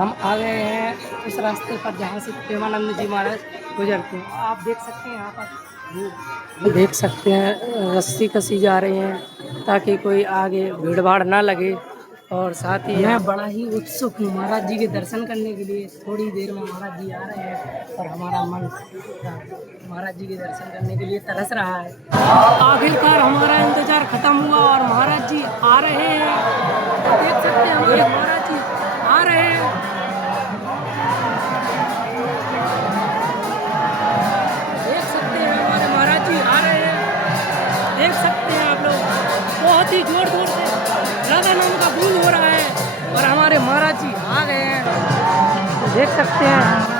हम आ गए हैं उस रास्ते पर जहाँ से प्रेमानंद जी महाराज गुजरते हैं। आप देख सकते हैं यहाँ पर देख सकते हैं रस्सी कसी जा रही है ताकि कोई आगे भीड़ भाड़ ना लगे। और साथ ही मैं बड़ा ही उत्सुक हूँ महाराज जी के दर्शन करने के लिए। थोड़ी देर में महाराज जी आ रहे हैं और हमारा मन महाराज जी के दर्शन करने के लिए तरस रहा है। आखिरकार हमारा इंतजार खत्म हुआ और महाराज जी आ रहे हैं। देख सकते हैं हमारे महाराज जी आ रहे हैं। देख सकते हैं हमारे महाराज जी आ रहे हैं। देख सकते हैं आप लोग बहुत ही जोर जोर से राधा नाम का गूंज हो रहा है और हमारे महाराज जी आ गए हैं। देख सकते हैं